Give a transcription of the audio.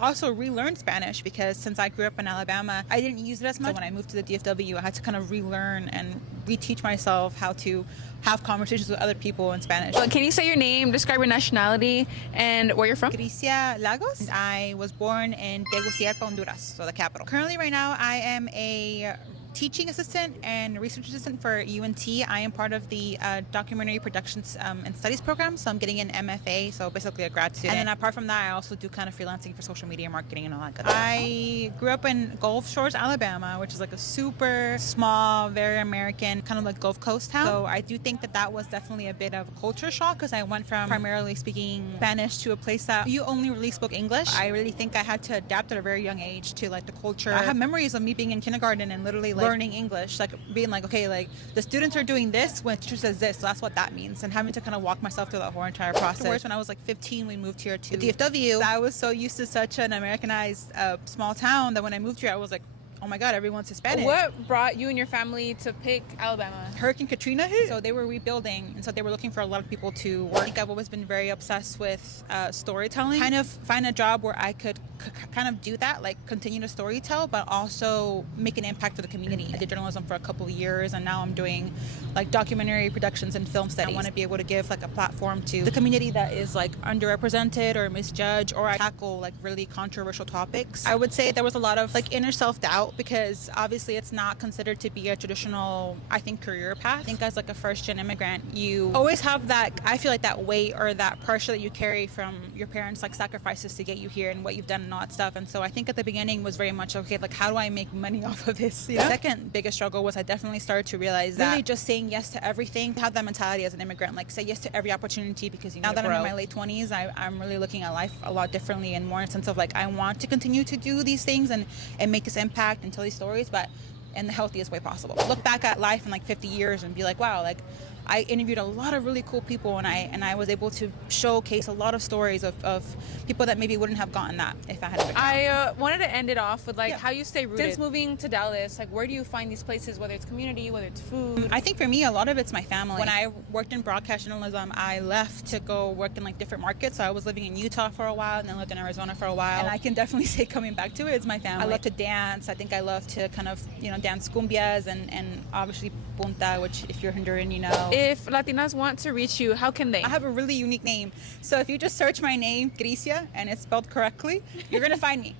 Also relearned Spanish because since I grew up in Alabama, I didn't use it as much. So when I moved to the DFW, I had to kind of relearn and reteach myself how to have conversations with other people in Spanish. Well, can you say your name, describe your nationality, and where you're from? Patricia Lagos. I was born in Tegucigalpa, Honduras, so the capital. Currently, right now, I am a teaching assistant and research assistant for UNT. I am part of the documentary productions and studies program, so I'm getting an MFA, so basically a grad student. And then apart from that, I also do kind of freelancing for social media marketing and all that good stuff. I grew up in Gulf Shores, Alabama, which is like a super small, very American, kind of like Gulf Coast town. So I do think that that was definitely a bit of a culture shock because I went from primarily speaking Spanish to a place that you only really spoke English. I really think I had to adapt at a very young age to like the culture. I have memories of me being in kindergarten and literally like learning English, like being like, okay, like the students are doing this when the teacher says this, so that's what that means, and having to kind of walk myself through that whole entire process. Afterwards, when I was like 15, we moved here to the DFW. I was so used to such an Americanized small town that when I moved here, I was like, oh my God, everyone's Hispanic. What brought you and your family to pick Alabama? Hurricane Katrina hit. So they were rebuilding, and so they were looking for a lot of people to work. I think I've always been very obsessed with storytelling. Kind of find a job where I could kind of do that, like continue to storytell, but also make an impact to the community. I did journalism for a couple of years, and now I'm doing like documentary productions and film studies. I want to be able to give like a platform to the community that is like underrepresented or misjudged, or I tackle like really controversial topics. I would say there was a lot of like inner self-doubt because obviously it's not considered to be a traditional, I think, career path. I think as like a first-gen immigrant, you always have that, I feel like that weight or that pressure that you carry from your parents' like sacrifices to get you here and what you've done and all that stuff. And so I think at the beginning was very much, okay, like how do I make money off of this? Yeah. The second biggest struggle was I definitely started to realize that really just saying yes to everything, have that mentality as an immigrant, like say yes to every opportunity because you know, now that I'm in my late 20s, I'm really looking at life a lot differently and more in a sense of like I want to continue to do these things and make this impact and tell these stories, but in the healthiest way possible. Look back at life in like 50 years and be like, wow, like I interviewed a lot of really cool people and I was able to showcase a lot of stories of people that maybe wouldn't have gotten that if I had been. I wanted to end it off with like how you stay rooted. Since moving to Dallas, like where do you find these places, whether it's community, whether it's food? I think for me, a lot of it's my family. When I worked in broadcast journalism, I left to go work in like different markets. So I was living in Utah for a while and then lived in Arizona for a while. And I can definitely say coming back to it, it's my family. I love to dance. I think I love to kind of, you know, dance cumbias and obviously punta, which if you're Honduran, you know. If Latinas want to reach you, how can they? I have a really unique name. So if you just search my name, Patricia, and it's spelled correctly, you're going to find me.